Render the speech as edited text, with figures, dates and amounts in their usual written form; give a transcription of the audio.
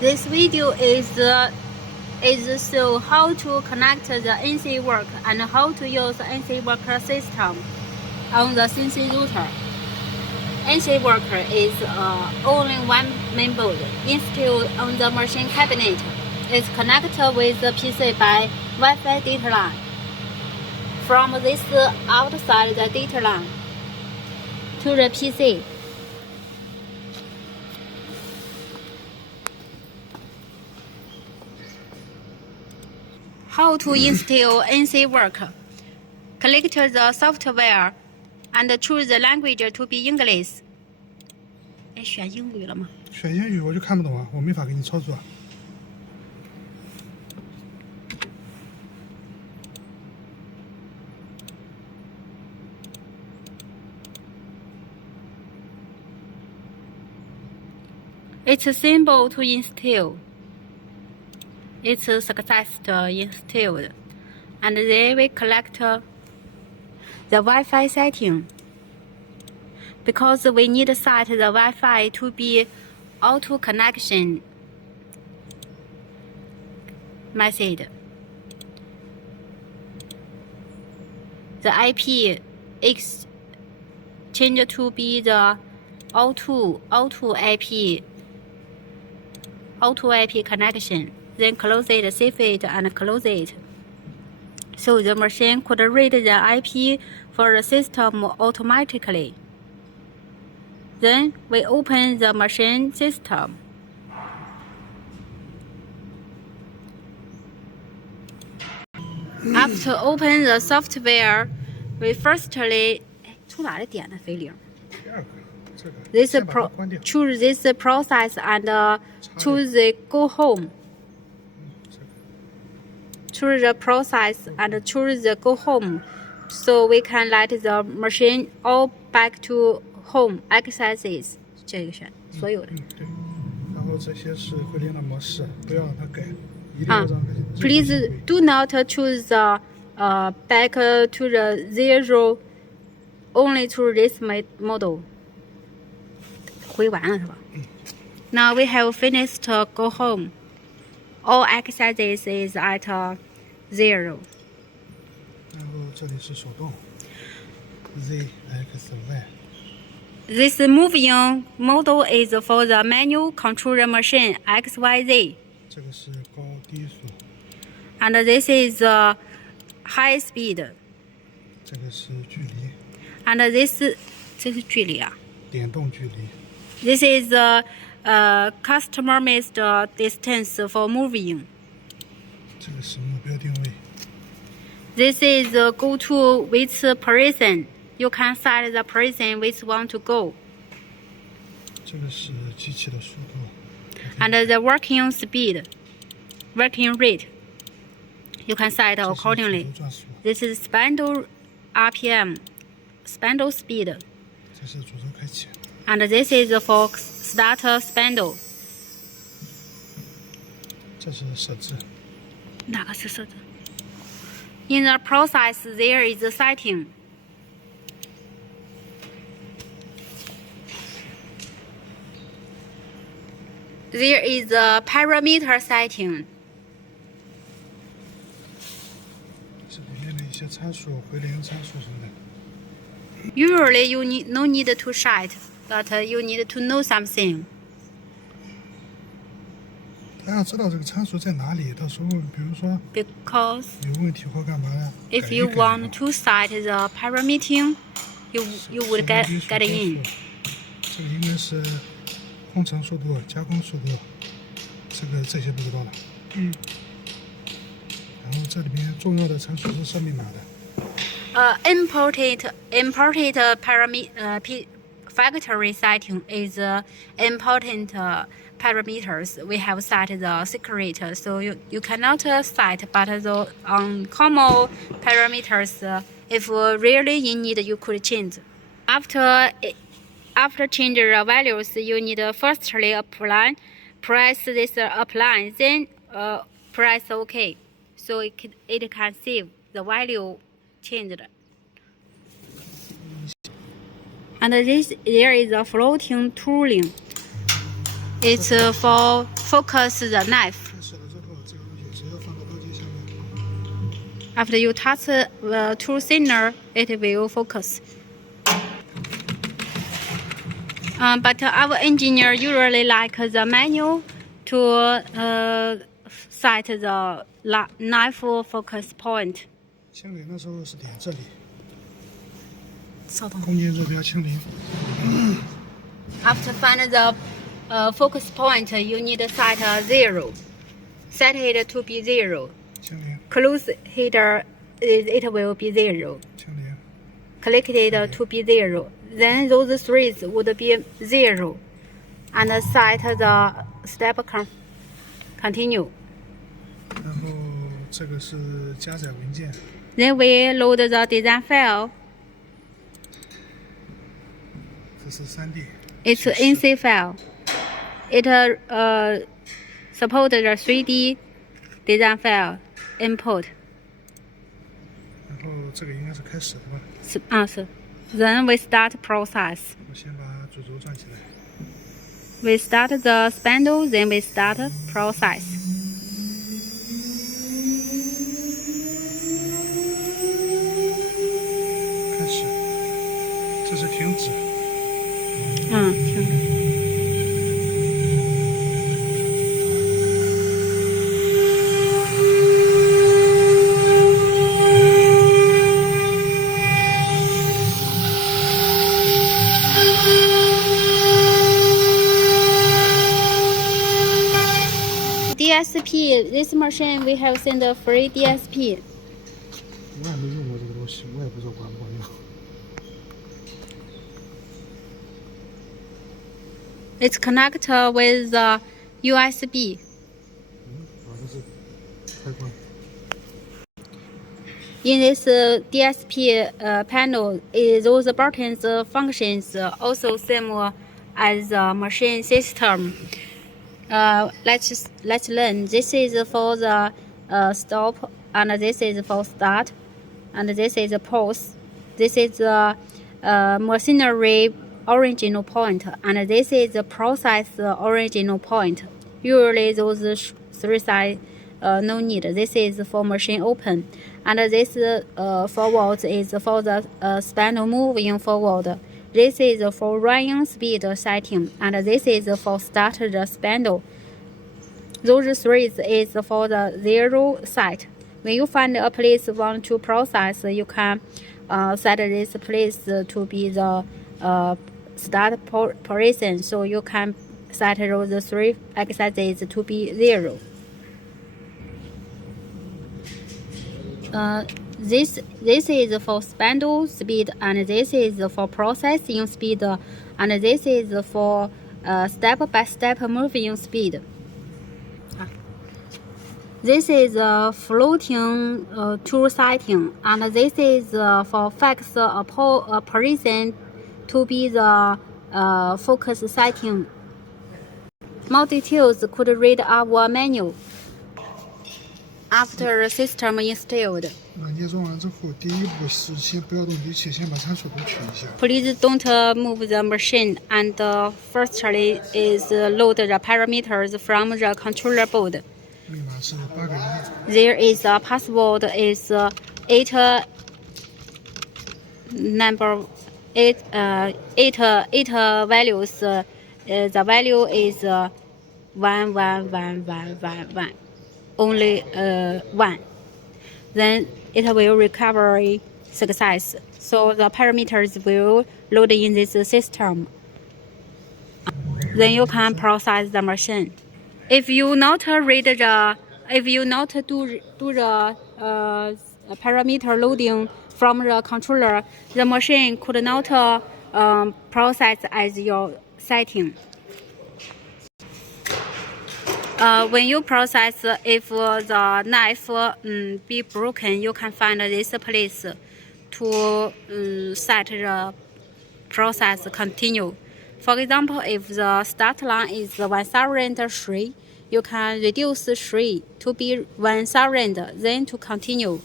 This video is show how to connect the NC work and how to use NC worker system on the CNC router. NC worker is only one main board installed on the machine cabinet. It's connected with the PC by Wi-Fi data line. From this outside the data line to the PC. How to install NC worker? Click the software and choose the language to be English. 哎，选英语了吗？选英语我就看不懂啊，我没法给你操作。It's simple to install. It's successfully installed. And then we collect the Wi-Fi setting. Because we need to set the Wi-Fi to be auto connection method. The IP change to be the auto IP connection. Then close it, save it, and close it. So the machine could read the IP for the system automatically. Then we open the machine system. After open the software, we firstly 从哪里点的飞铃？第二个，这个。 This 先把它关掉。 choose this process and choose the go home. Choose the process and choose the go home, so we can let the machine all back to home accesses. 这个选所有的。对。然后这些是回铃的模式，不要让它改，一定要让它。Please do not choose the back to the 0, only to this model. 回完了是吧？ Now we have finished go home. All accesses is at 0. 然后这里是手动 ZXY。 This moving model is for the manual control machine XYZ. 这个是高低速。 And this is high speed. 这个是距离。 And this 这是距离啊。点动距离。 This is customized distance for moving. 这个是目标定位。 This is go to which person. You can set the person which want to go. 这个是机器的速度。 And the working speed, working rate. You can set accordingly. This is spindle RPM, spindle speed. 这是主轴开启。 And this is for start spindle. 这是设置。哪个是设置？ In the process, there is a setting. There is a parameter setting. 这里面的一些参数，回铃参数什么的。 Usually, you no need to set, but you need to know something. 他要知道这个参数在哪里，到时候比如说 Because 有问题或干嘛呀？ if you want to set the parameter, you would get in. 这个应该是工程速度、加工速度，这些不知道了。然后这里面重要的参数是上面码的。Imported factory setting is important parameters. We have set the secret, so you cannot set, but the common parameters, if really you need, you could change. After change the values, you need firstly press this apply, then press OK, so it can save the value changed. And there is a floating tooling. It's for focus the knife. 开始了之后，这个东西只要放到刀尖下面， After you touch the tool thinner, it will focus. But our engineer usually like the manual to set the knife focus point. 清零的时候是点这里，稍等。空间坐标清零。 After find the focus point, you need to set 0. Set it to be 0. 清零， Close it, it will be 0. 清零， Click it to be 0. Then those threes would be 0. And set the step continue. 然后这个是加载文件， Then we load the design file. 这是3D， It's an NC file. It support the 3D design file import. 然后这个应该是开始的吧？是。Then we start process. 我先把主轴转起来。 We start the spindle, then we start process. 开始，这是停止。停止。DSP, this machine we have sent a free DSP. 我也没用过这个东西，我也不知道管不管用。 It's connected with the USB. 好像是开关。 In this DSP panel, those buttons functions also same as the machine system. Let's learn. This is for the stop, and this is for start, and this is pause. This is the machinery original point, and this is the process original point. Usually those three sides no need. This is for machine open, and this forward is for the spindle moving forward. This is for running speed setting, and this is for start the spindle. Those three is for the 0 set. When you find a place want to process, you can set this place to be the start position. So you can set those 3 exercises to be 0. This is for spindle speed, and this is for processing speed, and this is for step-by-step moving speed. This is floating tool setting, and this is for fix a position to be the focus setting. More details could read our manual. After system installed, 软件装完之后，第一步是先不要动机器，先把参数图取一下。 please don't move the machine, and firstly is load the parameters from the controller board. 密码是8个1。 There is a password is 8 number 8 values. The value is 1. Only 1. Then it will recover success. So the parameters will load in this system. Then you can process the machine. If you not do the parameter loading from the controller, the machine could not process as your setting. When you process, if the knife be broken, you can find this place to set the process continue. For example, if the start line is 1,003, you can reduce 3 to be 1,000, then to continue.